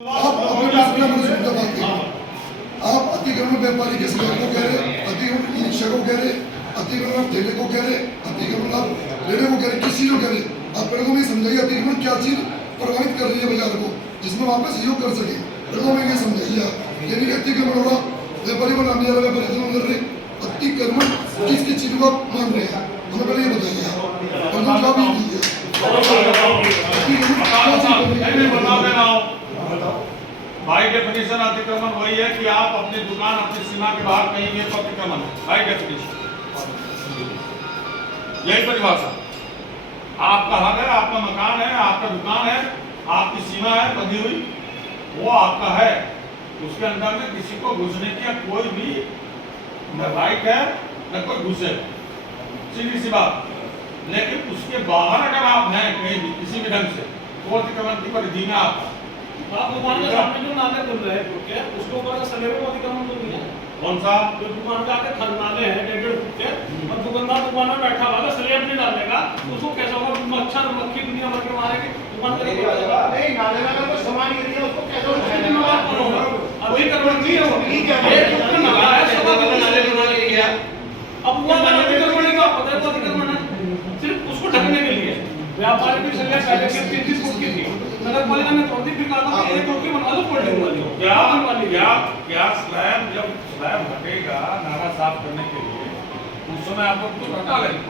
आप अतिक्रमण व्यापारी के सिलेंडर को कह रहे, अतिक्रमण ई रिक्शा को कह रहे, अतिक्रमण आप ठेले को कह रहे, अतिक्रमण आप रेले को कह रहे, किस चीज को कह रहे? आप मेरे को नहीं समझाइए अतिक्रमण क्या चीज प्रभावित कर रही है बाजार को, जिसमें वहाँ पे सहयोग कर सके। मेरे को ये समझाइए आप, ये नहीं अतिक्रमण होगा व्यापारी को नाम दिया व्यापारी कर रहे, अतिक्रमण किस किस चीज को आप मान रहे हैं हमें पहले ये बताइए आप, और जवाब ही दीजिए। बाई डेफिनेशन अतिक्रमण वही है कि आप अपनी दुकान अपनी सीमा के बाहर कहीं भी अतिक्रमण है, बाई डेफिनेशन यही परिभाषा। आपका हक है, आपका मकान है, आपका दुकान है, आपकी सीमा है बंधी हुई, वो आपका है, उसके अंदर में किसी को घुसने की कोई भी न राइट है न कोई घुसे, सीधी सी बात। लेकिन उसके बाहर अगर आप हैं कहीं भी किसी भी ढंग से तो अतिक्रमण की परिधि में आप दुकान के सामने जो नाले खुल रहे हैं उसके ऊपर सलेबे को अतिक्रमण तो नहीं है। कौन सा जो दुकान पे आके नाले हैं 1.5 फुट के और दुकानदार दुकान में बैठा हुआ स्लेब नहीं डालेगा तो उसको कैसा होगा? मच्छर मक्खी दुनिया भर के मारेगी दुकान पे नहीं नाले में अगर सामान गिर गया उसको कैसे जिम्मेदार कौन होगा? अतिक्रमण की है वो ठीक है नाला है सब नाले बनाने के लिए अब वो अतिक्रमण का पता है अतिक्रमण है सिर्फ उसको ढकने के लिए। व्यापारी की सलाह पहले के 33 फुट की थी, नगर पालिका ने तोड़ दी, फिर कहा कि 1 फुट की बनवा लो फोल्डिंग वाली हो। क्या स्लैब जब स्लैब हटेगा नाला साफ करने के लिए उस समय आप लोग तो हटा लेंगे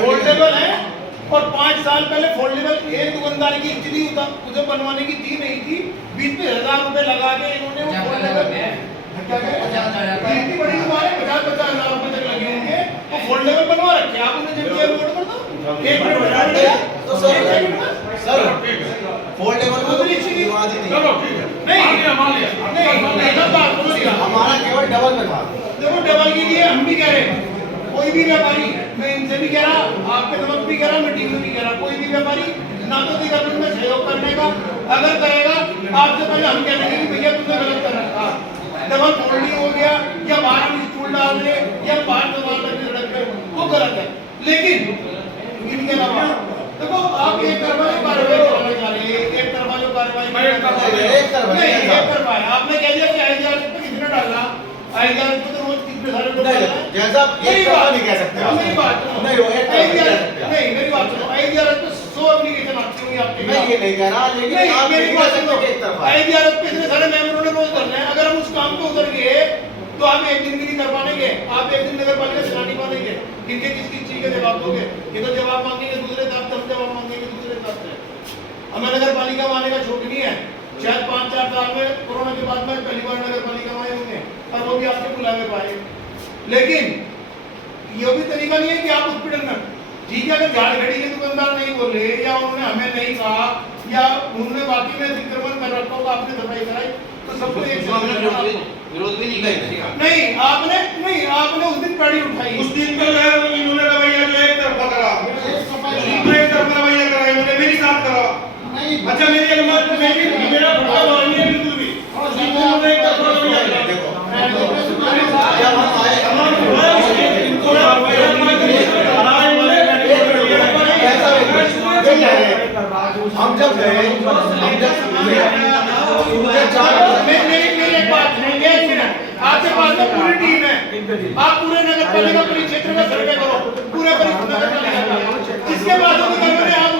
फोल्डेबल है और 5 साल पहले फोल्डेबल एक दुकानदार की स्थिति उसे बनवाने की थी नहीं थी, 20,000 रुपए लगा के इन्होंने वो फोल्डेबल इतनी बड़ी दुकान है 50,000 रुपए तक लगे होंगे वो फोल्डेबल बनवा रखे आप उन्हें जब रोड कर दो 1 मिनट बता दे तो सर फोल्डेबल को बनवा दी थी नहीं हमारा केवल डबल बनवा देखो डबल के लिए हम भी कह रहे हैं कोई भी व्यापारी, मैं इनसे भी कह रहा आपके समझ भी कह रहा मैं टीम में भी कह रहा कोई भी व्यापारी ना तो अधिकरण में सहयोग करने का अगर करेगा आपसे पहले हम कह देंगे कि भैया तुमने गलत कर रखा, डबल फोल्डिंग हो गया या बाहर हम स्टूल डाल रहे या बाहर सामान रख सड़क पे वो गलत है। लेकिन इनके अलावा देखो आप एक तरफा जो कार्रवाई चलाने जा रहे हैं, एक तरफा जो कार्रवाई एक तरफा है आपने कह दिया कि आईजीआर पे कितना डालना, आईजीआर पे तो रोज कितने सारे लोग जैसा एक तरफा नहीं कह सकते नहीं बात नहीं हो नहीं मेरी बात सुनो आईजीआर पे 100 एप्लीकेशन आती होंगी आपके मैं ये नहीं कह रहा लेकिन आप मेरी बात सुनो एक तरफा आईजीआर पे इतने सारे मेंबरों ने रोज करना है, अगर हम उस काम पे उतर गए तो आप एक दिन के लिए कर पाएंगे, आप एक दिन नगर पालिका चला नहीं पाएंगे, इनके किस चीज के जवाब दोगे? ये तो जवाब मांगेंगे दूसरे हिसाब से, हम जवाब मांगेंगे दूसरे हिसाब से। हमें नगर पालिका में आने का शौक नहीं है, शायद 5-4 साल में कोरोना के बाद में पहली बार नगर पालिका में आए होंगे और वो भी आपसे बुलावे पाए, लेकिन ये भी तरीका नहीं है कि आप हॉस्पिटल में ठीक है अगर झाड़खड़ी के दुकानदार नहीं बोले या उन्होंने हमें नहीं कहा या उन्होंने बाकी में अतिक्रमण कर रखा होगा आपने सफाई कराई तो सबको एक विरोध भी नहीं करेगा नहीं आपने उस दिन गाड़ी उठाई उस दिन तो इन्होंने रवैया जो एक तरफा करा एक तरफा रवैया करा इन्होंने मेरी साथ करा अच्छा मेरी अनुमति मेरा भड़का नहीं है बिल्कुल भी इन्होंने एक तरफा रवैया करा देखो हम जब गए आपके पास में पूरी टीम है, आप पूरे नगर पालिका परिक्षेत्र का सर्वे करो पूरे नगर पालिका का, जिसके बाद आप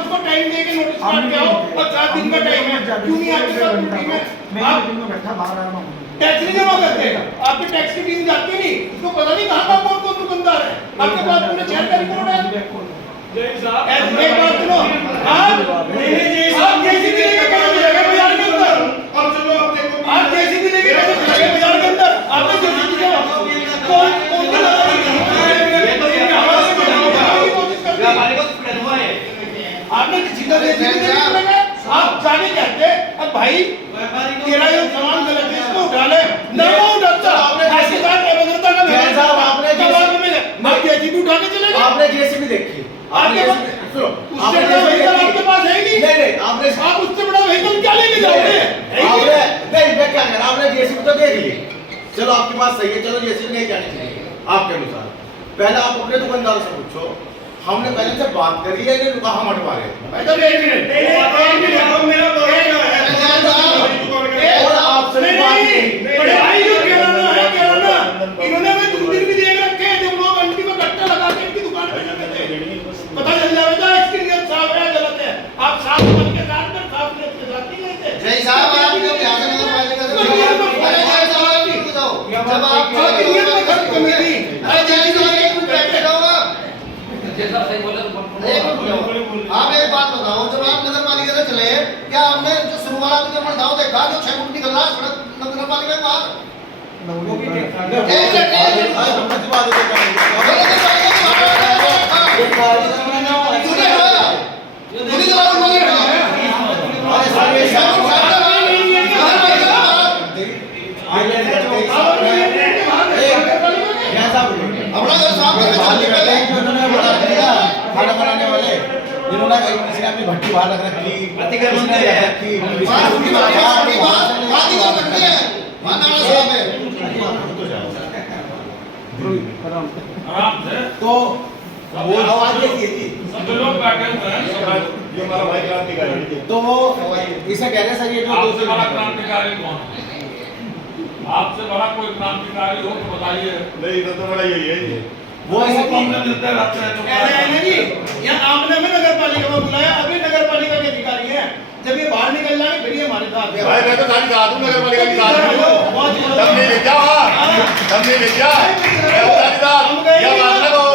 उसको टाइम दे के नोटिस काट के आओ और 7 दिन का टाइम है, क्यों नहीं आपके साथ टीम है? आप टैक्स नहीं जमा करते, आपकी टैक्स की टीम जाती नहीं, उसको पता नहीं कहाँ का कौन दुकानदार है, आपके पास पूरे शहर का रिपोर्ट है। एक बात सुनो आप जेसीबी लेके कैसे चलेंगे बाजार के अंदर? अब चलो आप देखो आप जेसीबी लेके कैसे चलेंगे बाजार के अंदर? आपने जेसीबी क्या कौन आपने सीधा जेसीबी लेके चलेंगे आप जाने कहते अब भाई तेरा ये सामान गलत है इसको उठा ले ना उठाता ऐसे बात है बदलता का आपने जेसीबी उठा के चलेगा आपने जेसीबी देखी आपके पास सुनो उससे बड़ा व्हीकल आपके पास है ही नहीं आपने आप उससे बड़ा व्हीकल क्या लेके जाओगे? आपने नहीं मैं क्या कह रहा आपने जेसीबी तो देख ली, चलो आपके पास सही है, चलो जेसीबी नहीं जानी चाहिए आपके अनुसार, पहले आप अपने दुकानदारों से पूछो हमने पहले से बात करी है कि रुका हम हटवा रहे हैं। भाई साहब एक मिनट मेरा और आपसे भी बात की। बड़े भाई जो केराना है केराना इन्होंने हमें 2 दिन भी दे रखे हैं जब लोग अंटी में कट्टा लगा के इनकी दुकान पे जाते थे पता चल जाएगा इसकी नियत साफ है गलत है आप साफ मन के साथ में साफ नियत के साथ नहीं गए थे जय साहब आप जो यहाँ से नगर पालिका से जब आप नियत में खर्च कमी थी अरे जय साहब एक मिनट बैठे रहो आप एक बात बताओ जब आप नगर पालिका से चले क्या आपने जो शुरुआत में दाव देखा जो 6 फुट निकल रहा है नगर पालिका के बाहर खाना बनाने वाले जिन्होंने किसी ने अपनी भट्टी बाहर रख रखी अतिक्रमण रखी आराम से तो वो आवाज सब लोग बैठे हुए हैं ये हमारा भाई क्रांतिकारी है। तो वो इसे कह रहे हैं सर ये जो आपसे बड़ा क्रांतिकारी कौन है? आपसे बड़ा कोई क्रांतिकारी हो तो बताइए। नहीं तो बड़ा यही है वो ऐसे कौन से मिलते रहते हैं तो ऐसा है ना जी यहाँ आपने हमें नगर पालिका में बुलाया अभी नगर पालिका के अधिकारी हैं जब ये बाहर निकल जाएंगे फिर ये हमारे साथ भाई मैं तो सारी बात हूं नगर पालिका की बात तब नहीं ले जाओ तब नहीं ले जा क्या बात ना कहो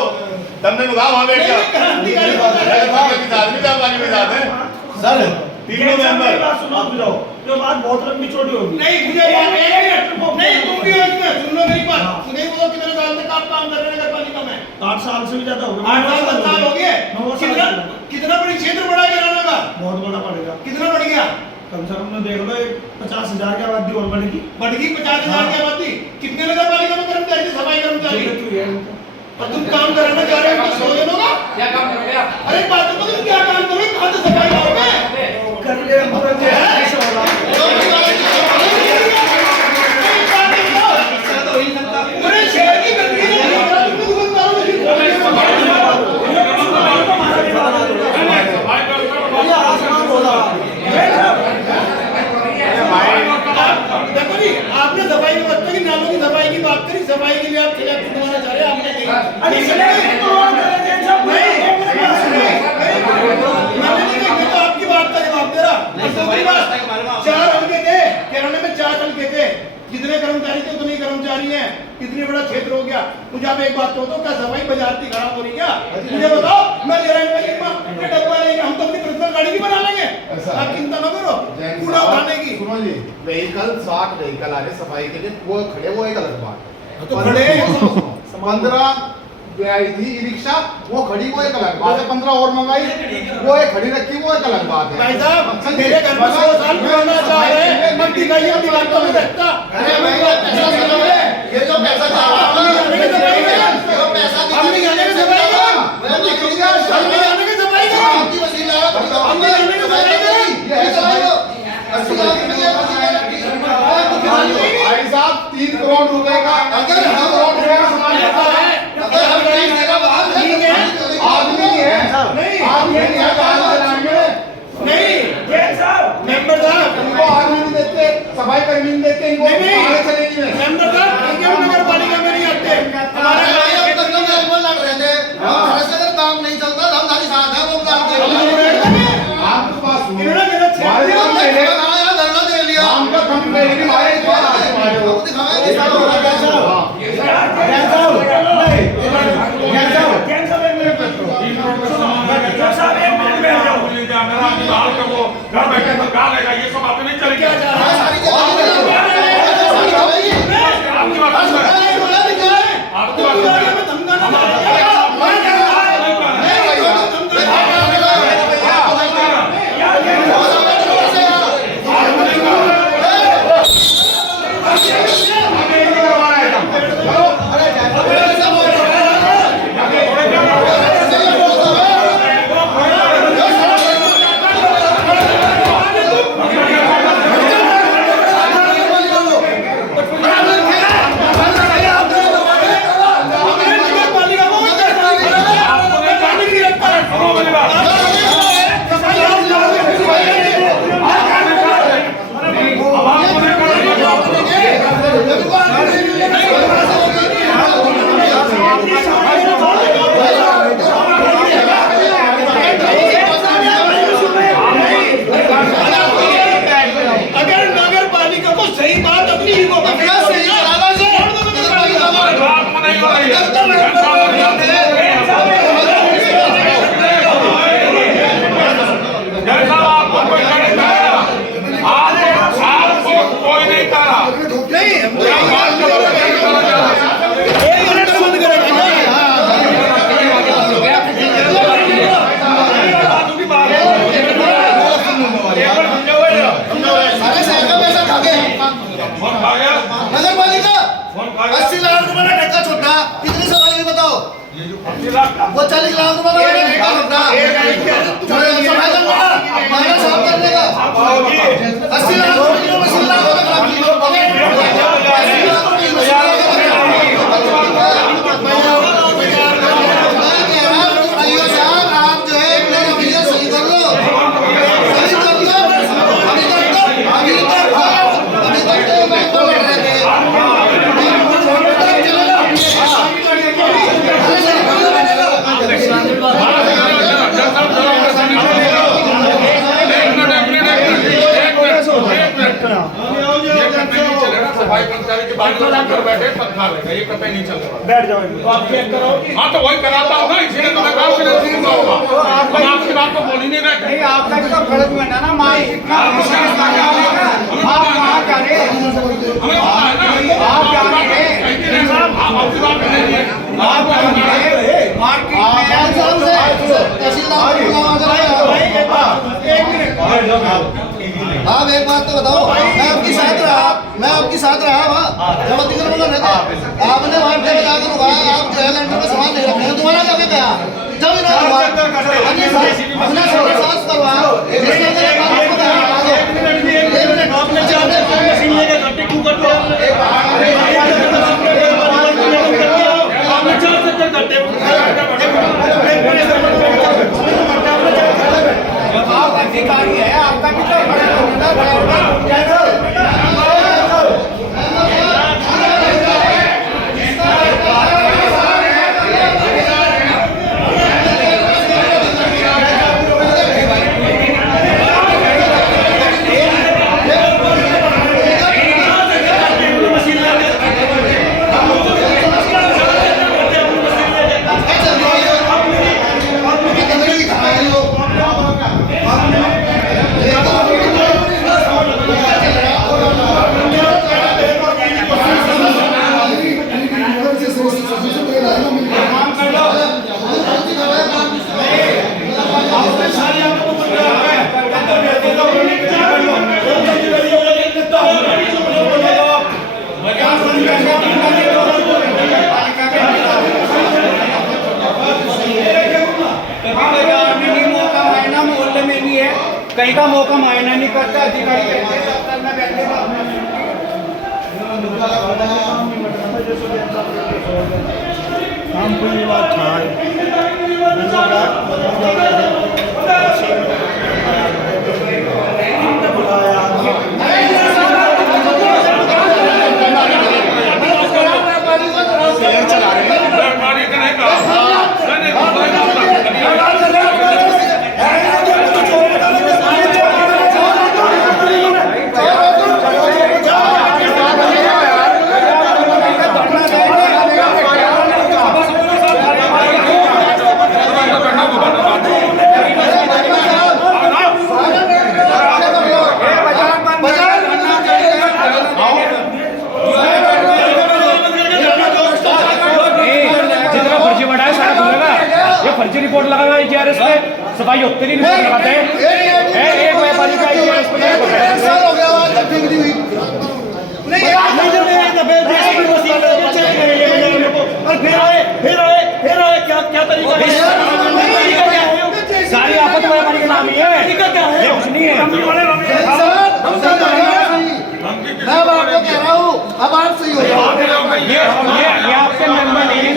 तब ने नुका वहां बैठ जा क्रांतिकारी नगर पालिका की आदमी का पानी में जाते हैं सर 3 नवंबर सुनो बुझाओ जो बात बहुत लंबी छोटी होगी नहीं मुझे बात एक मिनट नहीं तुम भी इसमें सुन लो मेरी बात नहीं वो कितने साल से काम कर रहे हैं नगर पालिका में 8 साल से भी ज्यादा हो गया 8 साल 10 साल हो गए 9 साल कितना कितना बड़ी क्षेत्र बढ़ा किराना का बहुत बड़ा पड़ेगा कितना बढ़ गया कम से कम देख लो 50,000 की आबादी और बढ़ेगी बढ़ गई 50,000 की आबादी कितने नगर पालिका में कर्मचारी थे सफाई कर्मचारी और तुम काम कराना चाह रहे हो तो 100 जन होगा क्या काम करोगे आप? अरे बात तो तुम क्या काम करोगे कहां से सफाई करोगे कर ले पूरा ऐसे हो रहा पूरे शहर की गंदगी नहीं करा तुमने दुकानदारों देखो जी आपने सफाई व्यवस्था की नालों की सफाई की बात करी सफाई के लिए आप सिलेक्ट करवाना चाह रहे हैं आपने नहीं तो आपकी बात का जवाब दे रहा 4 हल्के थे किराने में 4 हल्के थे जितने कर्मचारी थे उतने कर्मचारी हैं इतने बड़ा क्षेत्र हो गया मुझे आप एक बात तो क्या सफाई बाजार की खराब हो रही क्या मुझे बताओ मैं डब्बा लेंगे हम तो अपनी पर्सनल गाड़ी भी बना लेंगे आप चिंता न करो कूड़ा उठाने की सुनो जी व्हीकल 60 व्हीकल आ रहे सफाई के लिए वो खड़े वो एक अलग बात है तो खड़े 15 आई थी ई रिक्शा वो खड़ी वो एक अलग बात है 15 और मंगाई वो एक खड़ी रखी वो एक अलग बात है भाई साहब मेरे घर में 100 साल पुराना चाह रहे हैं मैं दिखाइए दीवार तो नहीं रखता अरे भाई पैसा सुनो ये जो पैसा चाह रहा है वो पैसा हम नहीं जाने के सफाई का मैं दिखाऊंगा हम नहीं जाने के सफाई का आपकी मशीन ला रहा हम नहीं जाने के सफाई का ये है सफाई 80 लाख रुपए भाई साहब 3 करोड़ रुपए का अगर हम करोड़ रुपए का सामान लेता है अगर हम नहीं देगा बाहर ठीक है आदमी है नहीं आदमी है कहां से लाएंगे नहीं साहब मेंबर साहब इनको आदमी नहीं देते सफाई कर्मी नहीं देते इनको आगे चलेगी नहीं मेंबर साहब इनके नगर पालिका में नहीं आते हमारे भाई अब तक हम एनिमल लड़ रहे थे हम घर से अगर काम नहीं चलता तो हम सारी साथ है वो बताते आपके पास इन्होंने मेरा हमारे छेड़ काम दिया पहले आया धरना दे लिया हम का कम पहले भी हमारे को दिखाया कैसा हो रहा है कैसा घर बैठे तो गा लेगा ये सब बातें नहीं चलेगी आपकी लाख का। वो 40 लाख रुपए का मैंने ठेका लगता है। सफाई करने का, माइनस साफ करने का। 80 लाख रुपए की मशीन लाख रुपए खराब की। 80 लाख रुपए की मशीन लाख रुपए खराब की। मैं कह रहा हूं, आइयो साहब, आप जो है अपने रवैया सही कर लो। सही कर लो। अभी तक तो बैंक पर लड़ रहे थे। सफाई कर्मचारी के बाद घर बैठे पंखा रहेगा, ये कतई नहीं चल रहा। बैठ जाओ, तो आप चेक करो। हाँ तो वही कराता हूँ ना, इसीलिए तो मैं काम के लिए होगा। हम आपकी बात को बोल ही नहीं रहे। नहीं, आपका भी तो फर्ज बना ना माई। आप कहाँ जा रहे हैं? हमें पता है ना, आप जा रहे हैं? आप आपकी बात कर रहे हैं। आप जा रहे हैं? मार्केट आप एक बात तो बताओ, मैं आपके साथ रहा वहाँ जब अधिग्रहण कर रहे थे, आपने वहाँ पे बताकर उगाया, आप जो है लेंटर में सामान नहीं रखे हैं, तुम्हारा क्या गया जब इन्होंने हुआ अपने साथ करवाया, जिसके अंदर एक बात आपको बता दो, एक मिनट आपने मशीन लेके घंटे क्यों करते हो? आपने 4 घंटे आप अधिकारी है, आपका भी तो फर्ज बना कहीं का मौका मायना नहीं करता। अधिकारी कहते हैं दफ्तर में बैठे काम कोई बात था। व्यापारी का नहीं कहा। फर्जी रिपोर्ट लगाया IGRS पे, सफाई उत्तरी रिपोर्ट लगाते हैं। एक व्यापारी का IGRS पे हो गया आवाज ठीक नहीं हुई। क्या तरीका है? सारी आफत व्यापारी के नाम ही है, ये कुछ नहीं है। मैं अब आपको कह रहा हूँ, अब आप सही हो जाओ। ये आपके मेंबर नहीं है,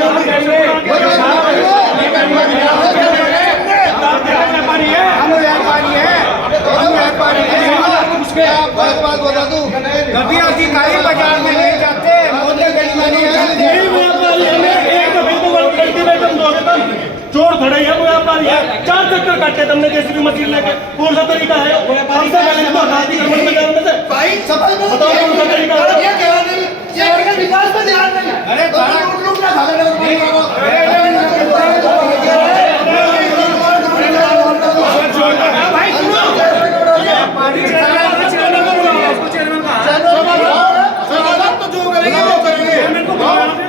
व्यापारी है, हम व्यापारी हैं। उसके एक बात बता दूं, कभी अधिकारी बाजार में नहीं जाते। मोदी गली में नहीं जाते। चोर खड़े हैं, वो व्यापारी है। 4 चक्कर काटे तुमने जेसीबी मशीन लेके, कौन सा तरीका है? हमसे पहले तो हटा दी गवर्नमेंट बाजार में से। भाई सफाई में बताओ कौन सा तरीका है? ये कह रहे हैं, ये इनके विकास में ध्यान नहीं है। अरे लूट ना खा लेने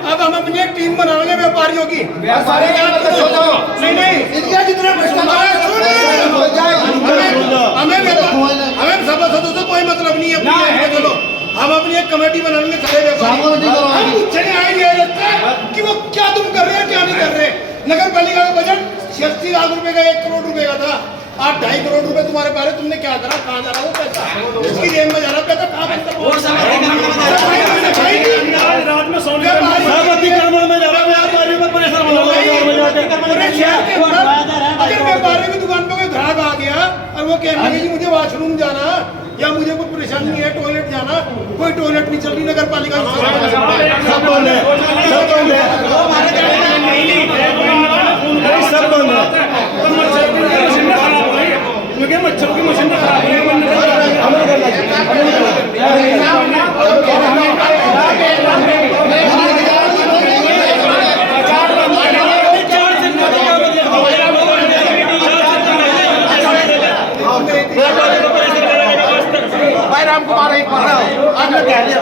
अब हम अपनी एक टीम बनाएंगे व्यापारियों की। नहीं इनका जितना भ्रष्टाचार हमें सभासदों से कोई मतलब नहीं है। चलो हम अपनी एक कमेटी बनाएंगे, सारे व्यापारी हम पूछेंगे आएंगे कि वो क्या तुम कर रहे हो क्या नहीं कर 86 लाख रुपए का 1 करोड़ रुपए का था। आज 2.5 करोड़ रुपए तुम्हारे पास है, तुमने क्या करा? कहाँ जा रहा वो पैसा? इसकी जेब में जा रहा पैसा, कहाँ बंद कर? रात में सोने का में जा रहा है, व्यापारी में परेशान हो अगर व्यापारी की दुकान पे कोई ग्राहक आ गया और वो कहने लगे कि मुझे वॉशरूम जाना या मुझे कोई परेशानी है, टॉयलेट जाना, कोई टॉयलेट नहीं चल रही नगर पालिका सब बंद है, सब बंद है। मच्छरों की मशीन खराब है, अमल करना चाहिए। भाई राम कुमार एक बार आपने कह दिया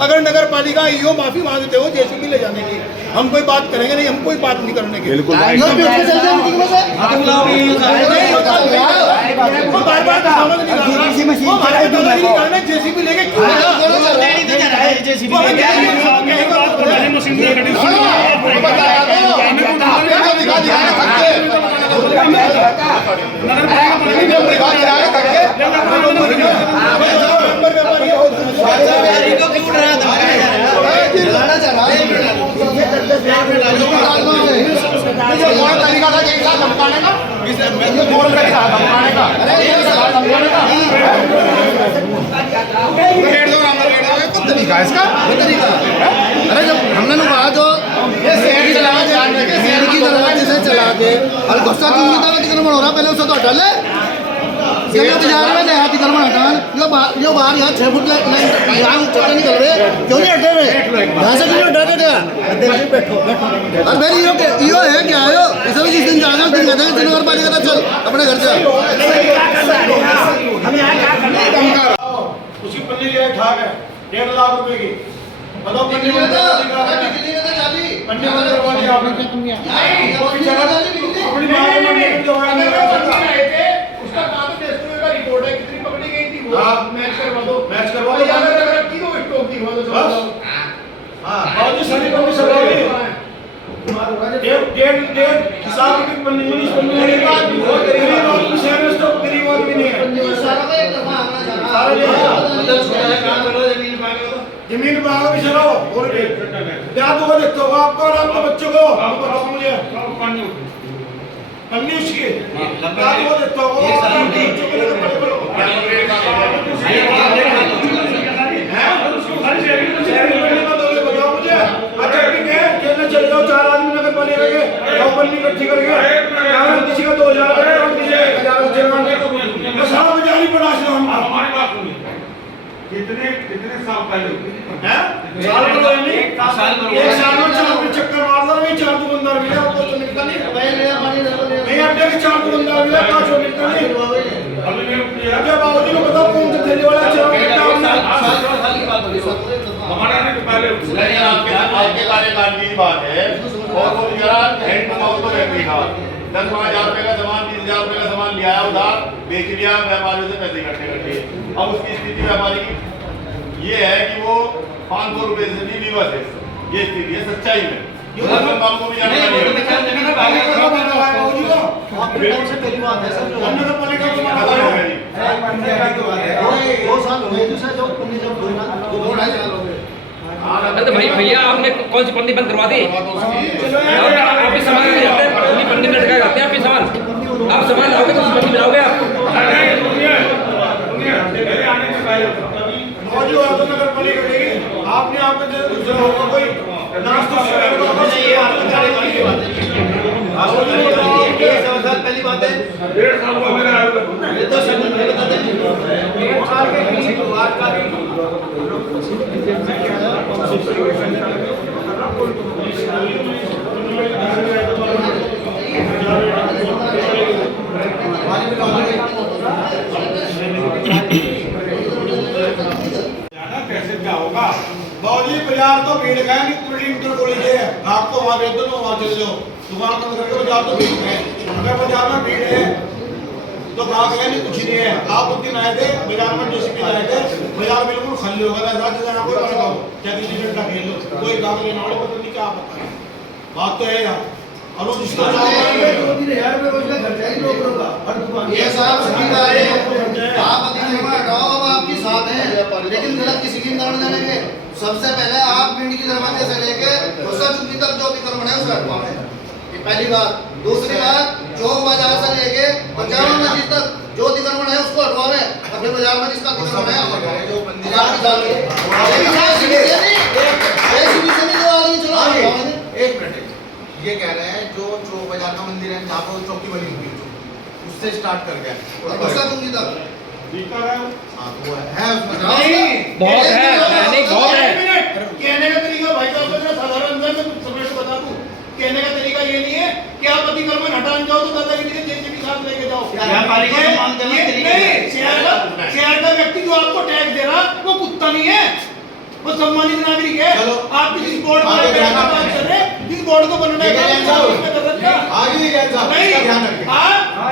अगर नगर पालिका ईओ माफी मांगते हो जेसीबी ले जाने की, हम कोई बात करेंगे नहीं, हम कोई बात नहीं करने की। बिल्कुल वो बार-बार दावत निकालना जेसीबी लेके क्यों आया? तरीका था एक साथ धमकाने का, बोल रहे था धमकाने का, तरीका इसका तरीका। अरे जब हमने कहा जो की दरवाजे से चला के और गुस्सा क्यों नहीं था अतिक्रमण हो रहा, पहले उसे तो हटा ले। इंतजार में नहीं अतिक्रमण हटान जो बाहर यहाँ 6 फुट यहाँ चक्कर निकल रहे क्यों नहीं हटे रहे, यहाँ से क्यों हटाते थे? बैठो और फिर यो है क्या है इसे भी जिस दिन जाना उस दिन कहते हैं नगर पालिका था चल अपने घर से। उसकी पन्नी लिया ठाक है 1.5 लाख रुपए की, बताओ पन्नी में पन्नी करवानी आपने अपनी उसका काम टेस्ट का रिपोर्ट है, कितनी पकड़ी गई थी वो मैच करवा दो, मैच करवा दो, रखी दो स्टॉक दिखवा दो। हाँ बाजी सभी पन्नी सरवाई डेढ़ हिसाब की पन्नी में नहीं, पन्नी गरीब आदमी शहर में स्टॉक गरीब आदमी नहीं है। जमीन मांगो भी चलाओ और क्या दो देखते हो आपको और आपके बच्चों को बताओ मुझे पन्नी उसकी क्या दो देखते हो बताओ मुझे। अच्छा ठीक है खेलने चले जाओ, 4 आदमी नगर पालिका के पन्नी इकट्ठी करके किसी का 2000 किसी का 1000 जुर्माना जारी पड़ा हमारी बात सुनिए। कितने साल पहले साल एक साल में 4 चक्कर मारता नहीं, 4 दुकानदार मिले आपको तो मिलता नहीं नहीं अड्डे के 4 दुकानदार मिले 5 मिलता नहीं। अभी बाबूजी को बताओ कौन से ठेले वाला हमारा नहीं तो पहले आपके कार्यकाल की बात है और वो जरा हैंड टू माउथ तो व्यक्ति था 10-5,000 रुपए का सामान 20,000 रुपए का सामान लिया है उधार बेच लिया व्यापारियों से पैसे इकट्ठे करके। अब उसकी स्थिति व्यापारी की ये है कि वो 500 रुपए से भी विवश है, ये स्थिति है सच्चाई में। बाबू को भी जानकारी है पहली बात है सर, 2 साल हो गए जो पन्नी जब 2.5 साल हो गए। अरे तो भाई भैया आपने कौन सी पन्नी बंद करवा दी? आप ही सामान ले जाते हैं, पन्नी में लटका जाते हैं आप ही सामान। आप सामान लाओगे तो पन्नी में लाओगे आप। नगर पालिका देगी आपने आपके दूसरा होगा कोई नाश्ता पहली बात है 1.5 साल हुआ मेरा ये तो सब बताते हैं 1 साल के बीच बात का जाना कैसे क्या होगा? बाबूजी बाजार तो भीड़ गए नहीं पूरी इंटर कॉलेज है आप तो वहाँ भेज दो ना वहाँ चले जाओ दुकान बंद करके बाजार तो भीड़ गए अगर बाजार में भीड़ है तो ग्राहक है नहीं कुछ नहीं है आप उस दिन आए थे बाजार में जैसे कि आए थे बाजार बिल्कुल खाली हो गया था रात जाना कोई बना हो क्या किसी घंटा खेल लो कोई ग्राहक लेने वाले पता नहीं क्या पता बात तो है यार और जिस तरह ये साहब सभी का है आप अतिक्रमण हटाओ अब आपकी साथ है लेकिन गलत किसी की नहीं जानेंगे सबसे पहले आप पिंड की दरवाजे से लेके गुस्सा चुकी तक जो अतिक्रमण है उसका हटवाओ ये पहली बात दूसरी बात चौक बाजार से लेके पंजाब मस्जिद तक जो अतिक्रमण है उसको हटवावे और फिर बाजार में जिसका अतिक्रमण है जो एक मिनट ये कह रहे हैं जो चौक बाजार का मंदिर है जहाँ पर चौकी बनी हुई है उससे स्टार्ट कर गया गुस्सा चुकी तक भीतर है वो। हाँ तो वो है उसमें बहुत है नहीं बहुत है कहने का तरीका भाई साहब को साधारण अंदर में समझ बता दूं कहने का तरीका ये नहीं है कि आप अतिक्रमण हटाने जाओ तो दादागिरी के जेसीबी साथ लेके जाओ शहर का व्यक्ति जो आपको टैक्स दे रहा वो कुत्ता नहीं है वो सम्मानित नागरिक है आप किसी बोर्ड पर जिस बोर्ड को बनाना है आगे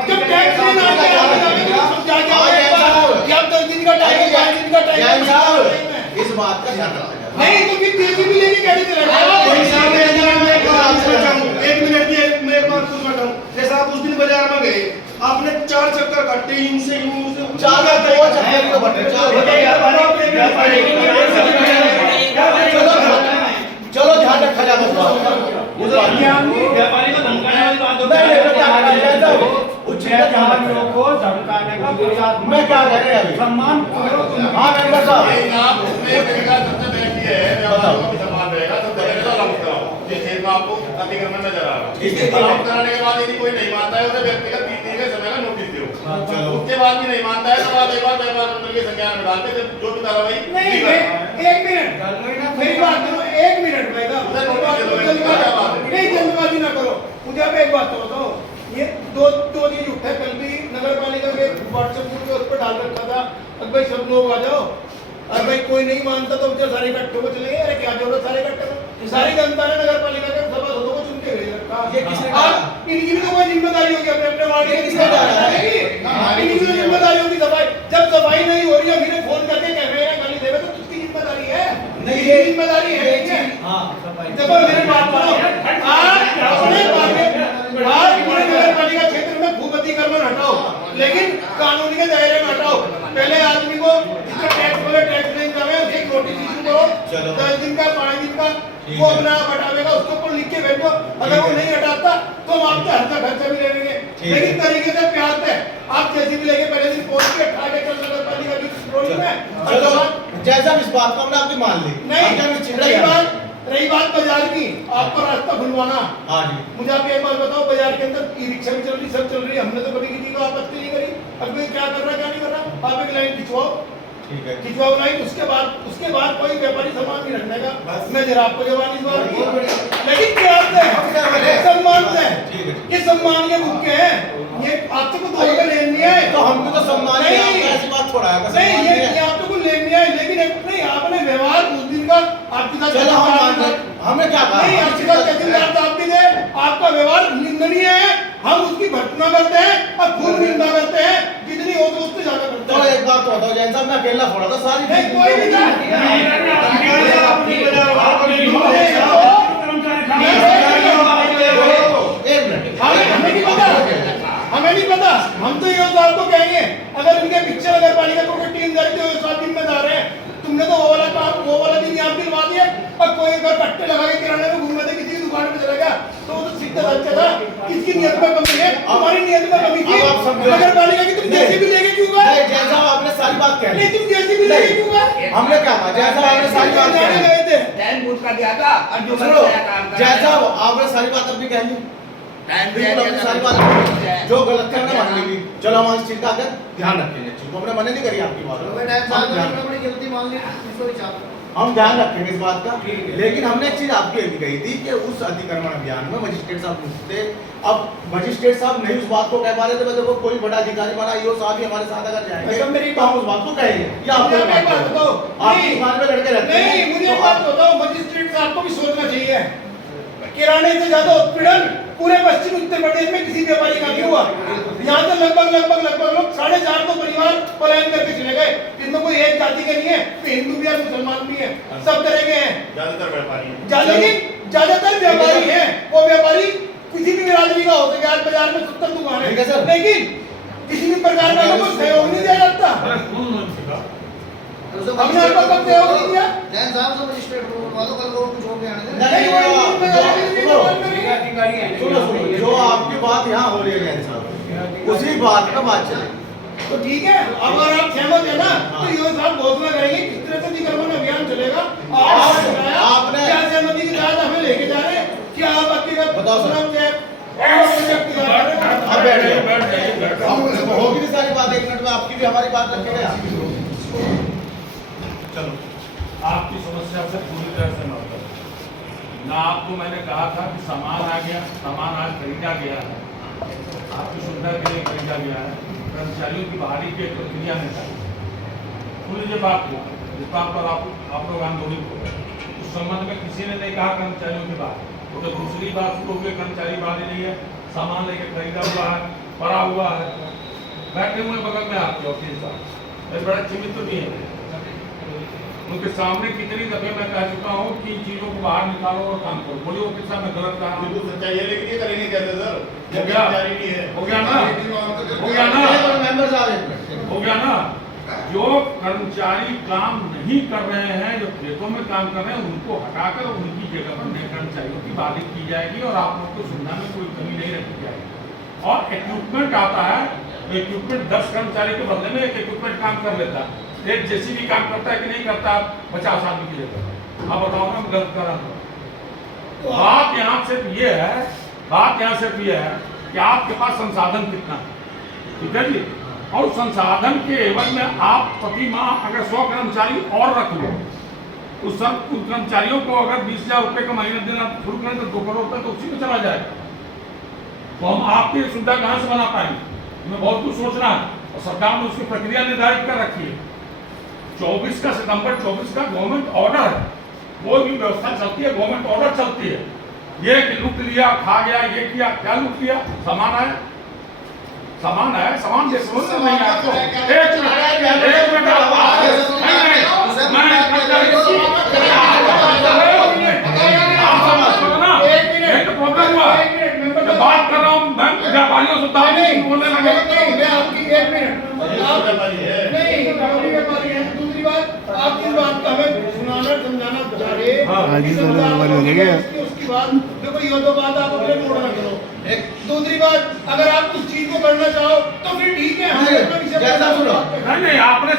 जब टैक्स लेना समझा क्या 10 दिन का टाइम 5 दिन का टाइम इस बात का ध्यान रखा जाए नहीं तो फिर जेसीबी लेके कैसे चलेगा एक मिनट की मैं एक बात पूछना चाहूँ जैसा आप उस दिन बाजार में गए आपने 4 चक्कर काटे इनसे चलो ध्यान रखा जाए व्यापारी को धमकाने वाली बात होती है को धमकाने का मैं क्या कह रहे हैं सम्मान हाँ मेंबर साहब सबसे बैठी है व्यापारियों का भी सम्मान रहेगा सब जगह अलाउंस कराओ जिस क्षेत्र में आपको अतिक्रमण नजर आ रहा है अलाउंस कराने के बाद यदि कोई नहीं मानता है उसे व्यक्तिगत 3 दिन के समय का नोटिस दो उसके बाद भी नहीं मानता है तो आप एक बार व्यापार मंडल के संज्ञान में डालते जो भी कार्रवाई नहीं एक मिनट मेरी बात सुनो 1 मिनट नहीं जल्दबाजी ना करो मुझे अब एक बात तो बताओ ये दो चीज उठे कल भी नगर पालिका के व्हाट्सएप ग्रुप पे उस पर डाल रखा था अब भाई सब लोग आ जाओ और भाई कोई नहीं मानता तो मुझे सारे इकट्ठे को चले अरे क्या जरूरत सारे इकट्ठे को सारी जनता ने नगर पालिका के सभासदों को चुन के भेज रखा ये किसने कहा? इनकी भी तो कोई जिम्मेदारी होगी अपने अपने वार्ड की इनकी भी तो जिम्मेदारी होगी सफाई जब सफाई नहीं हो रही है फिर फोन करके कह रहे हैं गाली देवे तो उसकी जिम्मेदारी है नहीं ये जिम्मेदारी है देखो मेरी बात सुनो आज पूरे नगर पालिका क्षेत्र में भू अतिक्रमण हटाओ लेकिन कानून के दायरे में हटाओ पहले आदमी को जिसका टैक्स बोले टैक्स नहीं जमे उसे एक नोटिस इशू करो 10 दिन का 5 दिन का वो अपना आप हटावेगा उसके ऊपर लिख के भेजो अगर वो नहीं हटाता तो हम आपसे हर खर्चा भी ले लेंगे लेकिन तरीके से प्यार से आप जैसे भी लेके पहले दिन पहुंच के उठा के चल नगर पालिका की रोड में जैसा इस बात को हमने आपकी मान ली नहीं रही बात बाजार की आपको रास्ता खुलवाना हाँ जी मुझे आप एक बात बताओ बाजार के अंदर ई रिक्शा भी चल रही सब चल रही हमने तो कभी किसी को आपत्ति नहीं करी अब कोई क्या कर रहा है क्या नहीं कर रहा आप एक लाइन खिंचवाओ ठीक है खिंचवाओ लाइन उसके बाद कोई व्यापारी सामान नहीं रखने का मैं जरा आपको जवाब इस बार की लेकिन प्यार से सम्मान से ये सम्मान के भूखे हैं ये आपसे कुछ दो रुपए लेने नहीं आए तो हमको तो सम्मान है आपका ऐसी बात छोड़ा है नहीं ये आपको कुछ लेने नहीं आए लेकिन नहीं आपने व्यवहार उस दिन का आपके साथ चलो हम मानते हैं हमने क्या कहा नहीं आपके साथ तहसीलदार साहब भी थे आपका व्यवहार निंदनीय है हम उसकी भर्त्सना करते हैं और खूब निंदा करते हैं जितनी हो तो उससे ज्यादा करते चलो हैं एक बात तो बताओ जैन साहब मैं अकेला थोड़ा था सारी नहीं कोई नहीं था हमें नहीं पता हम तो ये आपको कहेंगे अगर इनके पीछे नगर पालिका को कोई टीम जाती है सब जिम्मेदार है तुमने तो वो वाला दिन यहाँ दिलवा दिया और कोई अगर कट्टे लगा के किराने में घूमने थे किसी की दुकान पे चला गया तो वो तो सीधा सच्चा था किसकी नियत में कमी है हमारी नियत में कमी थी नगर पालिका की तुम जैसी भी लेके क्यों गए जैन साहब आपने सारी बात कह नहीं तुम जैसी भी लेके क्यों गए हमने क्या कहा जैन साहब आपने सारी बात कह गए थे जैन साहब आपने सारी बात अपनी कह ली सारी बात जो गलत करना मान लेगी चलो हम इस चीज का अगर ध्यान रखेंगे हमने मना नहीं करी आपकी बात गलती मान ली हम ध्यान रखेंगे इस बात का। लेकिन हमने एक चीज आपको ये भी कही थी कि उस अतिक्रमण अभियान में मजिस्ट्रेट साहब पूछते, अब मजिस्ट्रेट साहब नहीं उस बात को कह पा रहे थे, देखो कोई बड़ा अधिकारी बना ईओ साहब ही हमारे साथ अगर जाएंगे तो हम उस बात को कहेंगे। या मुझे एक बात बताओ, आपकी दुकान पे लड़के रहते हैं, नहीं मुझे एक बात बताओ, मजिस्ट्रेट साहब को भी सोचना चाहिए, किराने से ज्यादा उत्पीड़न पूरे पश्चिम उत्तर प्रदेश में किसी व्यापारी का नहीं हुआ। यहाँ से लगभग लोग 450 परिवार पलायन करके चले गए। इनमें कोई एक जाति के नहीं है, तो हिंदू भी है, मुसलमान भी है, सब तरह के हैं। ज्यादातर व्यापारी लेकिन ज्यादातर व्यापारी हैं, वो व्यापारी किसी भी बिरादरी का हो सके। आज बाजार में 70 दुकानें हैं, लेकिन किसी भी प्रकार का उनको सहयोग नहीं दिया जाता। हमने आपको कब सहयोग नहीं दिया? जैन साहब से मजिस्ट्रेट वालों कल को कुछ हो गया सुनो, जो आपकी बात यहाँ हो रही है जैन साहब, उसी बात का बात चले तो ठीक है। अब अगर आप सहमत है ना, तो ये साहब घोषणा करेंगे किस तरह से अतिक्रमण अभियान चलेगा। आपने क्या सहमति के साथ हमें लेके जा रहे हैं? क्या आप व्यक्तिगत होगी भी सारी बात 1 मिनट में, आपकी भी हमारी बात रखेंगे। चलो, आपकी समस्या से पूरी तरह से मतलब ना, आपको मैंने कहा था कि सामान आ गया, सामान आज खरीदा गया है, आपकी सुविधा के लिए खरीदा गया है, कर्मचारियों की बहाली की प्रक्रिया में था। सुन लीजिए बात को, जिस बात पर आप लोग आंदोलित हो गए, उस संबंध में किसी ने नहीं कहा कर्मचारियों की बात। तो दूसरी बात शुरू हो गई, कर्मचारी बहाली नहीं है, सामान लेके खरीदा हुआ है, पड़ा हुआ है, बैठे हुए बगल में आपके ऑफिस साहब, बड़ा चिमित भी है। उनके सामने कितनी दफे मैं कह चुका हूँ कि इन चीजों को बाहर निकालो और काम करो। बोलिए वो किस में गलत कहा? बिल्कुल सच्चाई है, लेकिन ये करेंगे कैसे सर? हो गया ना, हो गया ना। जो कर्मचारी काम नहीं कर रहे हैं, जो खेतों में काम कर रहे हैं, उनको हटाकर उनकी जगह पर नए कर्मचारियों की बहाली की जाएगी और आप लोग को सुविधा में कोई कमी नहीं रखी जाएगी। और इक्विपमेंट आता है, इक्विपमेंट 10 कर्मचारी के बदले में एक इक्विपमेंट काम कर लेता है। एक जेसीबी काम करता है कि नहीं करता? 50 आदमी की जगह। अब बताओ ना, गलत कर रहा हूँ। बात यहाँ सिर्फ ये है, बात यहाँ सिर्फ ये है कि आपके पास संसाधन कितना है, ठीक है जी। और संसाधन के एवज में आप प्रति माह अगर 100 कर्मचारी और रख लो, उस सब उन कर्मचारियों को अगर 20,000 रुपये का महीना देना शुरू करें तो 2 करोड़ रुपये तो उसी में चला जाएगा। तो हम आपकी सुविधा कहाँ से बना पाएंगे? हमें बहुत कुछ सोचना है, और सरकार ने उसकी प्रक्रिया निर्धारित कर रखी है। 24 का सितंबर 24 का गवर्नमेंट ऑर्डर है, कोई भी व्यवस्था चलती है गवर्नमेंट ऑर्डर चलती है। ये कि लूट लिया, खा गया, ये किया, क्या लूट लिया? सामान आया, सामान आया, सामान नहीं आया तो एक मिनट प्रॉब्लम हुआ। बात कर रहा हूँ बैंक व्यापारियों से बोलने लगे। दूसरी बात, आप किस बात का हमें सुनाना समझाना बता रहे उसकी बात देखो, ये तो बात आप अपने नोट ना करो। दूसरी बात, अगर आप उस चीज को करना चाहो तो फिर ठीक है, नहीं आपने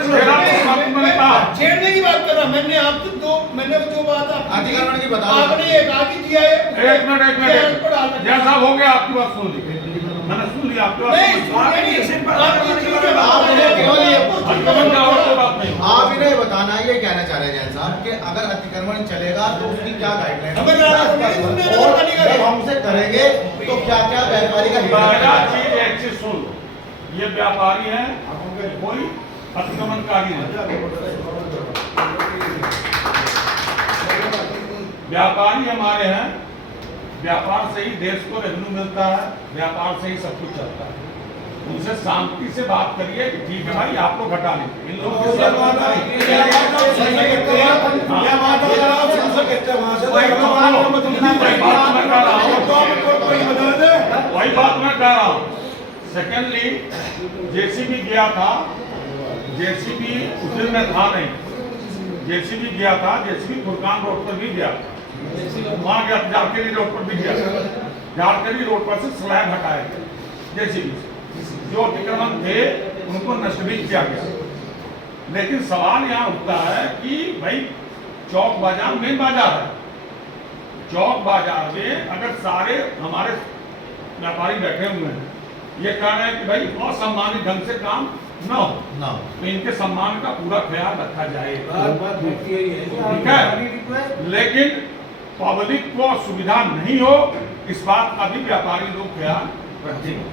छेड़ने की बात कर रहा। मैंने जो बात अधिकरण की बता, आपने ये कहा कि दिया है। एक मिनट जैसा हो गया आपकी बात सुन ली, मैंने सुन लिया आपकी आप इन्हें बताना, ये कहना चाह रहे हैं जैन साहब कि अगर अतिक्रमण चलेगा तो उसकी क्या गाइडलाइन हमसे करेंगे, तो क्या क्या व्यापारी का चीज एक चीज सुन लो, ये व्यापारी है, कोई अतिक्रमणकारी है। व्यापारी हमारे हैं, व्यापार से ही देश को रेवेन्यू मिलता है, व्यापार से ही सब कुछ चलता है। उनसे शांति से बात करिए कि ठीक है भाई आप लोग घटा लीजिए, इन लोगों की वही बात मैं कह रहा हूँ। सेकेंडली, जेसीबी गया था, जेसीबी उस दिन में था नहीं, जेसीबी गया था, जेसीबी फुरकान रोड पर भी गया, वहाँ गया, झारखेड़ी रोड पर भी गया, झारखेड़ी रोड पर से स्लैब हटाया गया जेसीबी से, जो अतिक्रमण थे उनको नष्ट भी किया गया। लेकिन सवाल यहाँ उठता है कि भाई चौक बाजार मेन बाजार है, चौक बाजार में अगर सारे हमारे व्यापारी बैठे हुए हैं, ये कह रहे हैं कि भाई असम्मानित ढंग से काम न हो तो इनके सम्मान का पूरा ख्याल रखा जाएगा, ठीक है। लेकिन पब्लिक को सुविधा नहीं हो इस बात का भी व्यापारी लोग ख्याल रखेंगे।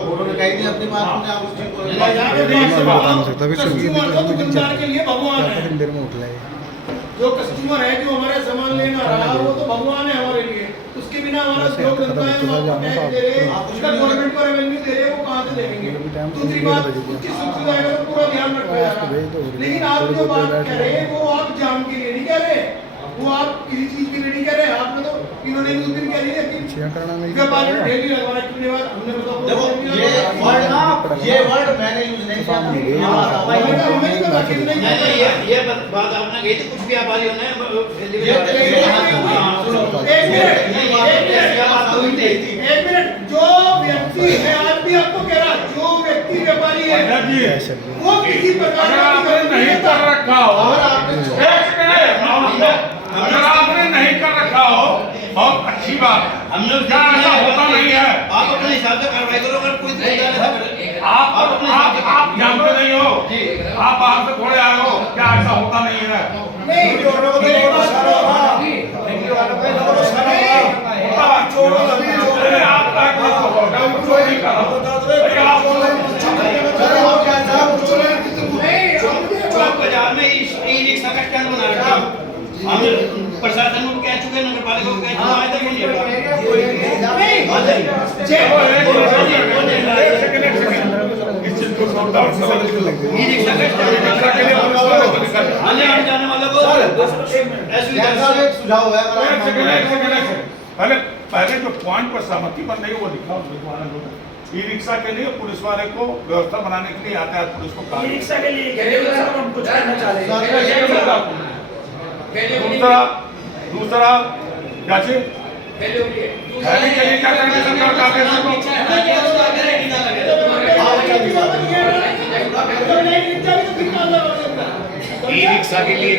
उन्होंने कही थी अपनी बात में, आप उस चीज को कस्टमर तो दुकानदार के लिए भगवान है। जो कस्टमर है जो हमारे सामान लेना रहा वो तो भगवान है हमारे लिए। उसके बिना हमारा उद्योग चलता है, हम आपको टैक्स दे रहे हैं, उसका गवर्नमेंट को रेवेन्यू दे रहे हैं, वो कहाँ से देंगे। दूसरी बात उसकी सुविधा का तो पूरा ध्यान रखा जा रहा है। लेकिन आप जो बात कह रहे हैं वो आप जान के लिए नहीं कह रहे, वो आप किसी चीज के लिए नहीं कह रहे। आपने तो इन्होंने उस दिन कह दिया कि व्यापारी ने ढेली लगवाना, कितने बार हमने देखो ये वर्ड मैंने यूज नहीं किया था। हमें नहीं पता कितने ये बात आपने कही थी, कुछ व्यापारियों ने एक मिनट, जो व्यक्ति है आज भी आपको कह रहा, जो व्यक्ति व्यापारी है वो किसी प्रकार अगर आपने नहीं कर रखा हो, अगर आपने नहीं कर रखा हो बहुत अच्छी बात है, हम लोग क्या ऐसा होता नहीं है। आप अपने हिसाब से कार्रवाई करो, अगर कोई आप जानते नहीं हो, आप बाहर से थोड़े आए हो, क्या ऐसा होता नहीं है। बाजार में ई रिक्शा का स्टैंड बना रखा है। हम प्रशासन को कह चुके, नगर पालिका को कह चुके, आज तक नहीं जाने वालों को सुझाव है। पहले जो पॉइंट पर सहमति बन रही है वो दिखाओ। ई रिक्शा के लिए पुलिस वाले को व्यवस्था बनाने के लिए यातायात पुलिस को कहा रिक्शा के लिए हम कुछ करना चाह रहे दूसरा क्या चीज थैली के लिए क्या करने सरकार का आदेश ई रिक्शा के लिए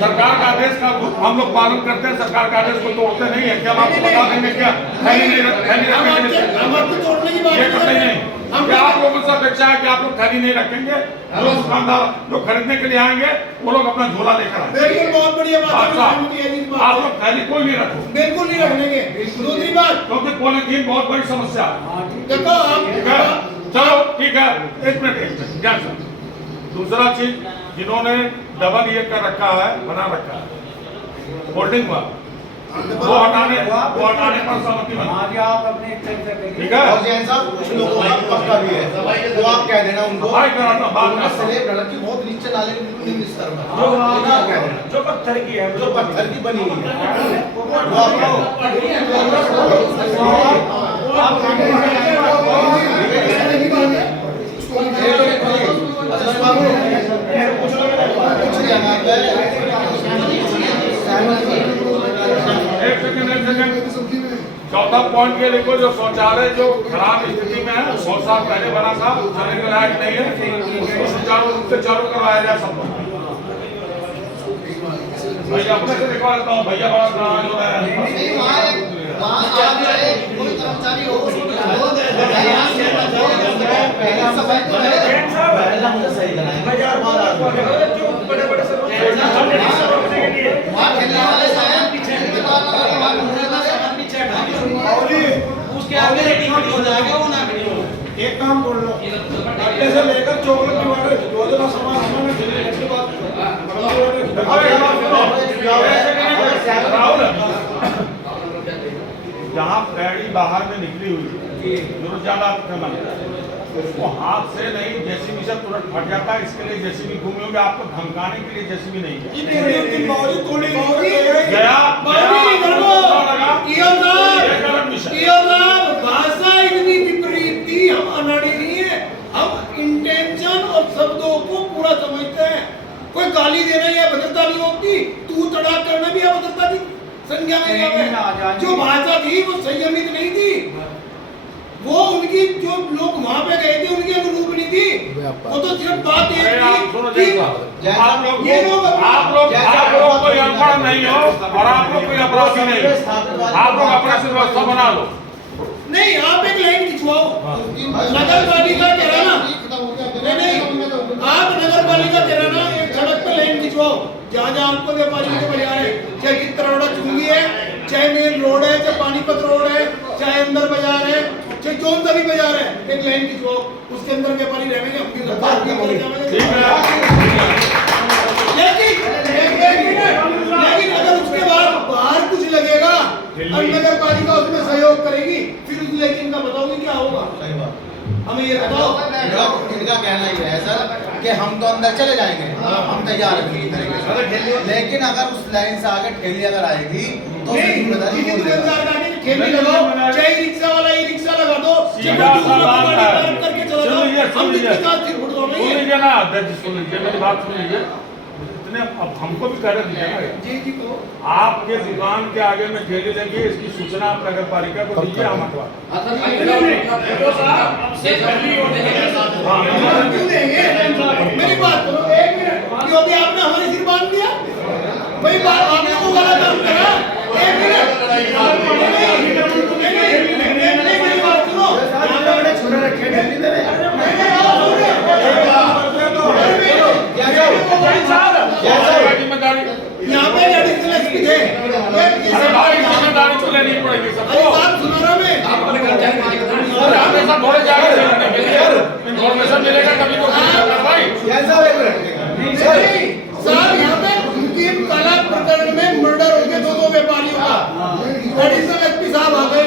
सरकार का आदेश का हम लोग पालन करते हैं, सरकार का आदेश को तोड़ते नहीं है। क्या हम आपको बता देंगे क्या थैली नहीं क्या आप लोगों से अपेक्षा है कि आप लोग थैली नहीं रखेंगे? जो दुकानदार जो खरीदने के लिए आएंगे वो लोग अपना झोला लेकर आएंगे। बिल्कुल, बहुत बढ़िया बात है। आप लोग थैली कोई नहीं रखो, बिल्कुल नहीं रखेंगे। दूसरी बात, क्योंकि पॉलीथीन बहुत बड़ी समस्या है। देखो ठीक है, चलो ठीक है, एक मिनट क्या सर। दूसरा चीज जिन्होंने डबल ये कर रखा है, बना रखा है होल्डिंग वो हटाने पर सहमति बनी, ठीक है। और जैन साहब कुछ लोगों का पक्का भी है, वो आप कह देना उनको सफाई कराना बाद में स्लेब रड़क की बहुत नीचे नाले में बिल्कुल निम्न स्तर में जो पत्थर की है, जो पत्थर की बनी हुई है वो एक सेकंड चौथा पॉइंट ये देखो, जो शौचालय जो खराब स्थिति में है, 100 साल पहले बना था, चलने के लायक नहीं है, उसको सुचारू रूप से चालू करवाया जाए सब। भैया अपने से दिखवा देता हूँ, भैया बड़ा जो उसके आगे रेटिंग हो जाएगा, वो ना खड़ी हो। एक काम कर लो, अड्डे से लेकर चॉकलेट की वाले जो सामान हमारे इसके बाद जहाँ पैड़ी बाहर में निकली हुई जो ज्यादा उसको हाथ से नहीं जेसीबी से तुरंत फट जाता है। इसके लिए जेसीबी घूमी होगी, आपको धमकाने के लिए जेसीबी नहीं भाषा इतनी विपरीत थी, हम अनाड़ी नहीं है, हम इंटेंशन और शब्दों को पूरा समझते हैं। कोई गाली देना या भद्रता नहीं होती, तू तड़ाक करना भी अभद्रता की संज्ञा में। जो भाषा थी वो संयमित नहीं थी, वो उनकी जो लोग वहां पे गए थे उनकी अनुरूप नहीं थी। वो तो सिर्फ बात एक थी कि आप लोग कोई अनपढ़ नहीं हो और आप लोग कोई अपराधी नहीं हो, आप लोग अपने से व्यवस्था बना लो। नहीं, आप एक लाइन खिंचवा खिंचवाओ। नगर पालिका किराना नहीं, आप नगर पालिका किराना एक सड़क पे लाइन खिंचवाओ जहाँ जहाँ आपको व्यापारियों को बाजार है, चाहे चित्तरौड़ा चुंगी है, चाहे मेन रोड है, चाहे पानीपत रोड है, चाहे अंदर बाजार है, चाहे जौन सा भी बाजार है, एक लाइन खिंचवाओ, उसके अंदर व्यापारी रहेंगे। हम लेकिन अगर उसके बाद बाहर कुछ लगेगा और नगर पालिका उसमें सहयोग करेगी, फिर उस लेकिन का बताओगे क्या होगा? हमें ये बताओ। इनका कहना ये है सर कि हम तो अंदर चले जाएंगे, हम तैयार हैं पूरी तरीके से, लेकिन अगर उस लाइन से आगे ठेली अगर आएगी तो दुकानदार आगे ठेली लगाओ, चाहे रिक्शा वाला ही रिक्शा लगा दो, करके चला दो। हम कितनी बात फिर फुट सुन लीजिए ना अध्यक्ष, सुन लीजिए मेरी बात सुन लीजिए। इतने अब हमको भी कह दीजिए ना, जी कहो। आपके दुकान के आगे में ठेली लगी, इसकी सूचना आप नगर पालिका को दीजिए। हम हटवा क्यों देंगे? मेरी बात करो, एक मिनट, क्यों भी आपने हमारी सिर बांध दिया? वही बात आपने वो वाला काम करा। एक मिनट, मेरी बात सुनो। यहाँ पे एडिशनल एसपी थे, जिम्मेदारी तो लेनी पड़ेगी सबको। बात सुनो ना मैं। इन्फॉर्मेशन मिलेगा तभी तो कार्रवाई। सर यहाँ पे तीन तालाब प्रकरण में मर्डर हो गए दो व्यापारियों का। एडिशनल एसपी साहब आ गए,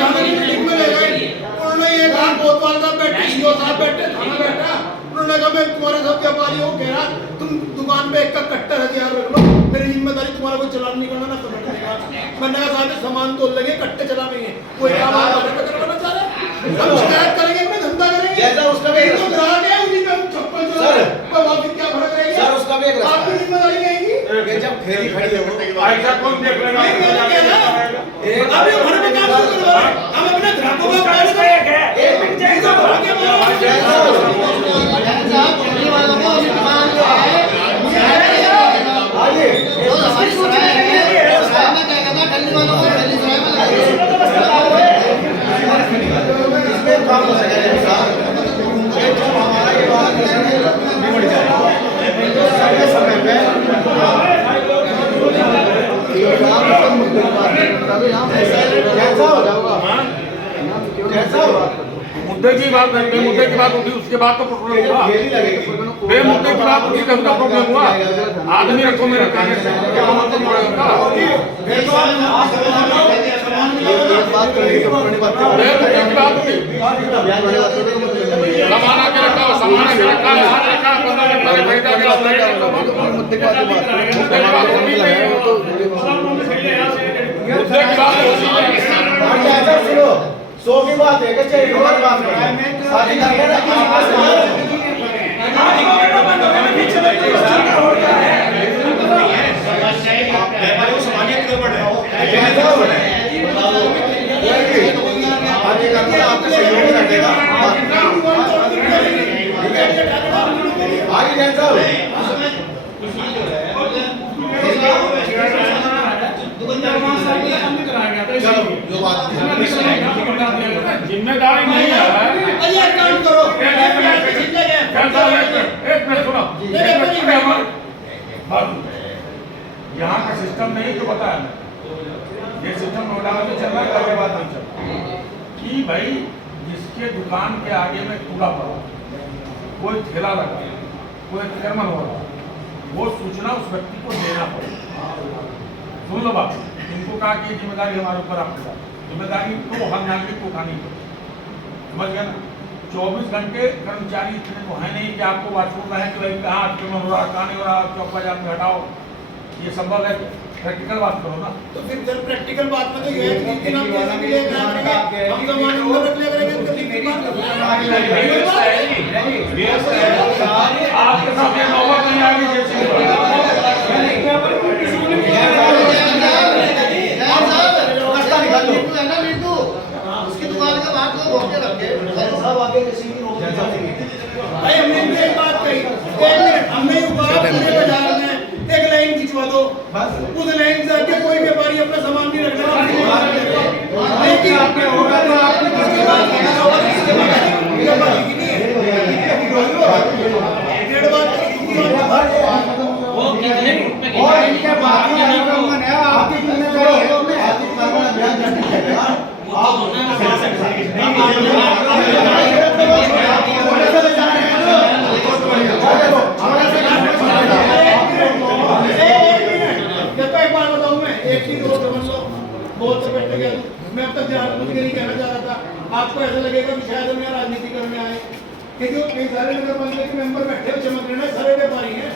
थाना की मीटिंग में ले गए। उन्होंने ये कहा कोतवाल साहब बैठे, सीओ साहब बैठे, थाना बैठा। उन्होंने कहा मैं तुम्हारे सब व्यापारियों को कह रहा तुम दुकान पे एक का कट्टा हथियार रख लो, मेरी जिम्मेदारी तुम्हारा कोई चलान नहीं करना ना कमेटी का। मैंने कहा साहब सामान तोल लगे, कट्टे चला नहीं है, कोई काम करवाना चाह रहा है, हम शिकायत करेंगे, अपना धंधा करेंगे। जैसा उसका भी तो ग्राहक है, उन्हीं पे हम चप्पल जो सर, वापिस क्या फर्क रहेगा? सर उसका भी एक रास्ता आपकी जिम्मेदारी आएगी। है। जब ठेली खड़ी है वो ऐसा कौन देख लेगा? नहीं, मैंने कह रहा अभी घर में काम शुरू करवा रहे हैं। हम अपने ग्राहकों को काम करें। एक मिनट चाहिए तो भागे साहब ठेली वालों को अपनी दुकान जो है जो हमारी सराय है, सराय में क्या करना, ठेली वालों को ठेली सराय में लगाइए। इसमें काम हो सकेगा साहब, हमारा ये बात निकल जाए तो समय पे कैसा हो जाएगा, कैसा होगा? मुद्दे की बात नहीं, मुद्दे की बात उठी, उसके बाद तो प्रॉब्लम हुआ। मुद्दे की बात उठी तब तो प्रॉब्लम हुआ। आदमी रखो मेरे कहने से मतलब सामान के रखा, सामान के रखा, हाथ रखा, मुद्दे की बात सुनो, 100 की बात है कि चाहिए बात शादी करके आपके सहयोग रखेगा आगे कैसा जिम्मेदारी नहीं है। काम करो। यहाँ का सिस्टम नहीं तो बताया मैं, ये सिस्टम नोएडा में चल रहा है, आगे बात नहीं चल रहा कि भाई जिसके दुकान के आगे में कूड़ा पड़ा, कोई ठेला लगा, कोई अतिक्रमण हो रहा, वो सूचना उस व्यक्ति को देना पड़ेगा। सुन लो बात, इनको कहा कि जिम्मेदारी हमारे ऊपर, आपके साथ जिम्मेदारी तो हर नागरिक को उठानी पड़ेगी, समझ गया ना। 24 घंटे कर्मचारी इतने तो है नहीं कि आपको वाशरूम में है कि भाई कहाँ अतिक्रमण हो रहा, कहाँ नहीं हो रहा, चौक बाजार में हटाओ, ये संभव है? प्रैक्टिकल बात करो ना। तो फिर सर प्रैक्टिकल बात में तो ये है कि हम कैसे भी ले करेंगे, हम सामान अंदर रख लिया करेंगे, आपके साथ ये नौबत नहीं आ गई जैसे उसकी दुकान का बात को रोक के रखे सब आगे किसी की रोक भाई हमने इनसे एक बात कही, एक मिनट, हमने ऊपर पूरे बाजार में एक लाइन खिंचवा दो, उस लाइन से आके कोई व्यापारी अपना सामान नहीं रखना, लेकिन उसके बाद मैं अब तक जानबूझ के नहीं कहना चाह रहा था। आपको ऐसा लगेगा कि शायद हम यहाँ राजनीति करने आए, क्योंकि कई सारे नगर पालिका के मेंबर बैठे हुए चमक रहे हैं, सारे व्यापारी हैं।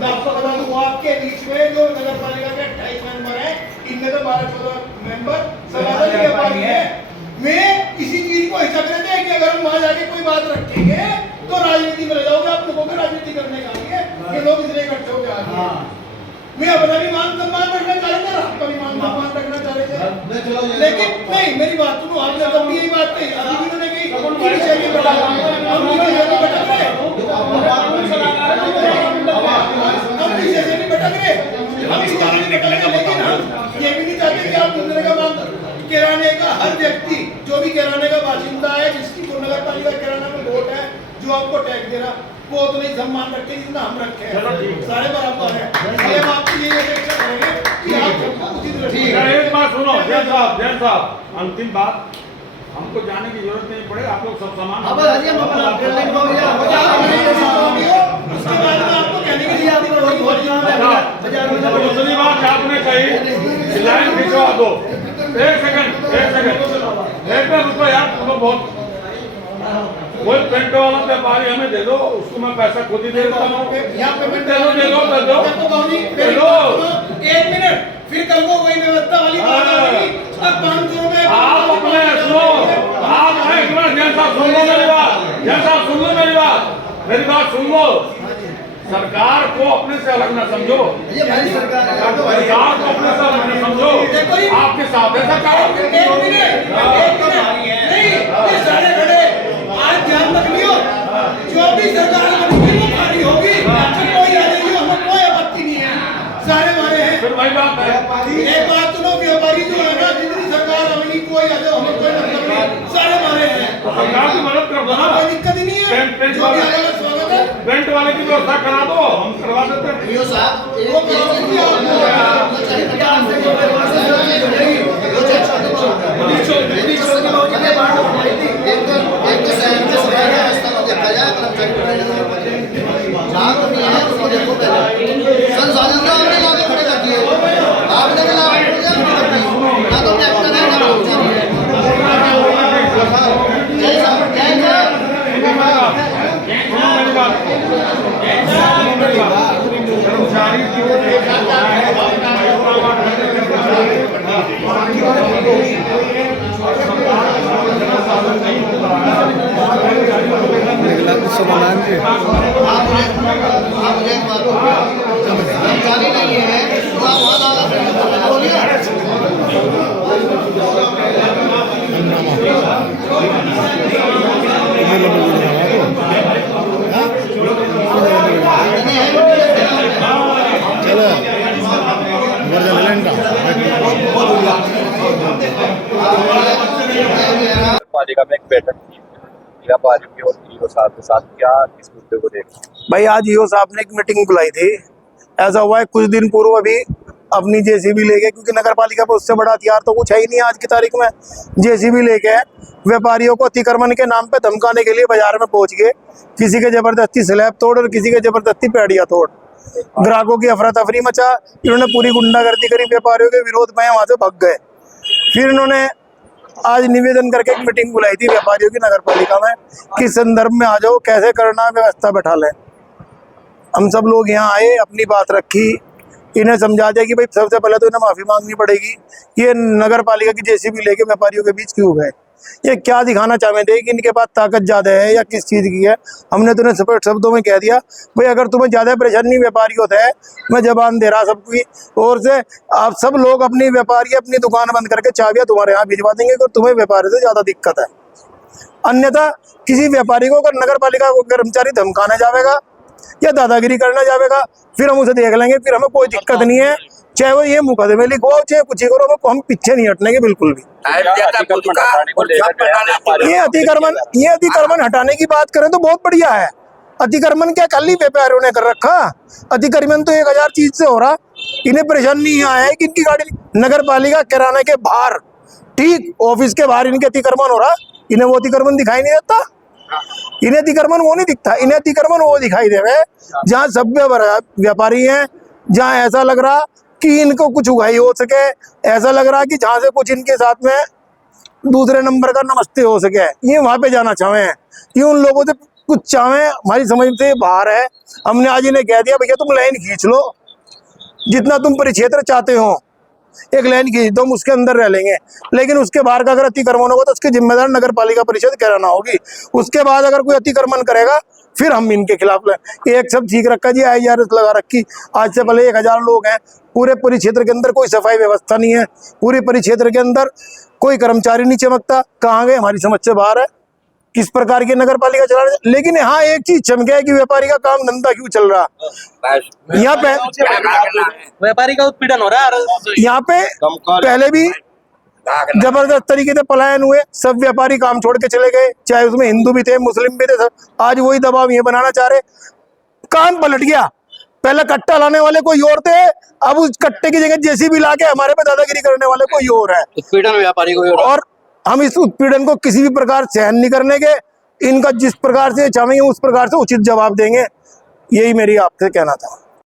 मैं आपको बता दूं, आपके बीच में जो नगर पालिका के 28 मेंबर हैं, इनमें तो 12-14 मेंबर सनातन व्यापारी हैं। मैं इसी चीज को हिचक रहे थे कि अगर हम वहां जाके कोई बात रखेंगे तो राजनीति में ले जाओगे, आप लोगों को राजनीति करने का नहीं है, ये लोग इसलिए इकट्ठे हो जाएंगे। मैं अपना भी मान सम्मान रखना चाह रहे थे, आपका भी मान सम्मान रखना चाह रहे थे, लेकिन नहीं, मेरी बात सुनो, आपने तब भी यही बात कही, अभी भी उन्होंने कही कि विषय नहीं बता, हम विषय से नहीं भटक रहे, हम विषय से नहीं भटक रहे, लेकिन हम ये भी नहीं चाहते कि आप दूसरे का मांग किराने का हर व्यक्ति जो भी किराने का बाशिंदा है, जिसकी नगर पालिका किराना में वोट है, जो आपको टैक्स दे रहा, वो उतना ही सम्मान रखे जितना हम रखे हैं, सारे बराबर हैं। इसलिए हम आपकी यही अपेक्षा करेंगे कि आप उचित रखिए। एक बात सुनो जैन साहब, अंतिम बात, हमको जाने की जरूरत नहीं पड़े, आप लोग सब सामान उसके बाद में आपको कहने के लिए दूसरी बात आपने कही लाइन खिंचवा दो। एक सेकंड एक बार रुको यार, तुम लोग बहुत कोई पेंट वाला व्यापारी हमें दे दो, उसको मैं पैसा खुद ही दे देता हूँ। दे दो। एक मिनट, फिर कल को वही व्यवस्था वाली बात आ रही, अब 500 में आप अपने सुनो, आप एक मिनट जैन साहब सुन लो मेरी बात, जैन साहब सुन लो मेरी बात सुन लो। सरकार को अपने से अलग न समझो, सरकार को अपने से अलग न समझो, आपके साथ है सरकार। नहीं, ये सारे खड़े आज ध्यान रख लियो, जो भी सरकार बनेगी वो भारी होगी, कोई आ जाएगी, हमें कोई आपत्ति नहीं है, सारे हमारे हैं। फिर वही बात है, एक बात सुनो, व्यापारी जो है ना, जितनी सरकार आएगी कोई आ जाए, हमें कोई मतलब नहीं, सारे हमारे हैं, सरकार की मदद कर दो ना, कोई दिक्कत ही नहीं है, जो भी आएगा स्वागत है। पेंट वाले की व्यवस्था करा दो, हम करवा देते हैं। वीडियो साहब वो करो भी जानकारी नहीं है तो आप वहाँ ज़्यादा पालिका में एक बैठक थी व्यापारियों की और ईओ साहब के साथ, क्या इस मुद्दे को देख? भाई आज ईओ साहब ने एक मीटिंग बुलाई थी। ऐसा हुआ है कुछ दिन पूर्व अभी अपनी जेसीबी लेके, क्योंकि नगर पालिका पर उससे बड़ा हथियार तो कुछ है ही नहीं आज की तारीख में, जेसीबी लेके व्यापारियों को अतिक्रमण के नाम पे धमकाने के लिए बाजार में पहुंच गए। किसी के जबरदस्ती स्लैब तोड़ और किसी के जबरदस्ती पेड़िया तोड़, ग्राहकों की अफरा तफरी मचा। इन्होंने पूरी गुंडागर्दी करी, व्यापारियों के विरोध में वहां से भाग गए। फिर इन्होंने आज निवेदन करके एक मीटिंग बुलाई थी व्यापारियों की नगर पालिका में, किस संदर्भ में आ जाओ, कैसे करना, व्यवस्था बैठा लें। हम सब लोग यहाँ आए, अपनी बात रखी, इन्हें समझा दिया कि भाई सबसे पहले तो इन्हें माफी मांगनी पड़ेगी, ये नगर पालिका की जेसीबी लेके व्यापारियों के बीच क्यों गए, ये क्या दिखाना चाहते थे कि इनके पास ताकत ज्यादा है या किस चीज की है। हमने तो उन्हें स्पष्ट शब्दों में कह दिया, भाई अगर तुम्हें ज्यादा परेशानी व्यापारियों से है, मैं जबान दे रहा सबकी ओर से, आप सब लोग अपनी व्यापारी अपनी दुकान बंद करके चाबियां तुम्हारे यहाँ भिजवा देंगे अगर तुम्हें व्यापारी से ज्यादा दिक्कत है। अन्यथा किसी व्यापारी को अगर नगर पालिका को कर्मचारी धमकाने जाएगा या दादागिरी करने जाएगा, फिर हम उसे देख लेंगे, फिर हमें कोई दिक्कत नहीं है, चाहे वो ये मुकदमे लिखवाओ चाहे कुछ ही करो, हम पीछे नहीं हटने के बिल्कुल भी। ये अतिक्रमण हटाने की बात करें तो बहुत बढ़िया है। अतिक्रमण क्या कल ही व्यापारियों ने कर रखा, अतिक्रमण तो 1000 चीज से हो रहा। इन्हें परेशानी यहाँ है कि इनकी गाड़ी नगर पालिका किराने के बाहर, ठीक ऑफिस के बाहर इनके अतिक्रमण हो रहा, इन्हें वो अतिक्रमण दिखाई नहीं देता, इन्हें अतिक्रमण वो नहीं दिखता, इन्हें अतिक्रमण वो दिखाई दे रहे जहाँ सभ्य व्यापारी हैं, जहाँ ऐसा लग रहा कि इनको कुछ उगाई हो सके। ऐसा लग रहा है कि जहां से कुछ इनके साथ में दूसरे नंबर का नमस्ते हो सके, ये वहां पे जाना चाहे हैं, ये उन लोगों से कुछ चाहे हमारी समझ से बाहर है। हमने आज इन्हें कह दिया भैया तुम लाइन खींच लो, जितना तुम परिक्षेत्र चाहते हो एक लाइन खींच दो, हम उसके अंदर रह लेंगे, लेकिन उसके बाहर का अगर अतिक्रमण होगा तो उसकी जिम्मेदार नगर पालिका परिषद कराना होगी। उसके बाद अगर कोई अतिक्रमण करेगा फिर हम इनके खिलाफ एक सब ठीक रखा जी, IRS लगा रखी। आज से पहले 1000 लोग हैं, पूरे परिक्षेत्र के अंदर कोई सफाई व्यवस्था नहीं है, पूरे परिक्षेत्र के अंदर कोई कर्मचारी नहीं चमकता। कहाँ गए, हमारी समझ से बाहर है किस प्रकार की नगर पालिका चला रहे। लेकिन यहाँ एक चीज चमके है कि व्यापारी का काम धंधा क्यों चल रहा, यहाँ पे व्यापारी का उत्पीड़न हो रहा है। यहाँ पे पहले भी जबरदस्त तरीके से पलायन हुए, सब व्यापारी काम छोड़ के चले गए, चाहे उसमें हिंदू भी थे मुस्लिम भी थे सब। आज वही दबाव ये बनाना चाह रहे, काम पलट गया। पहले कट्टा लाने वाले कोई और थे, अब उस कट्टे की जगह JCB ला के हमारे पे दादागिरी करने वाले कोई और है। उत्पीड़न व्यापारी को, और हम इस उत्पीड़न को किसी भी प्रकार सहन नहीं करने के, इनका जिस प्रकार से चाहेंगे उस प्रकार से उचित जवाब देंगे। यही मेरी आपसे कहना था।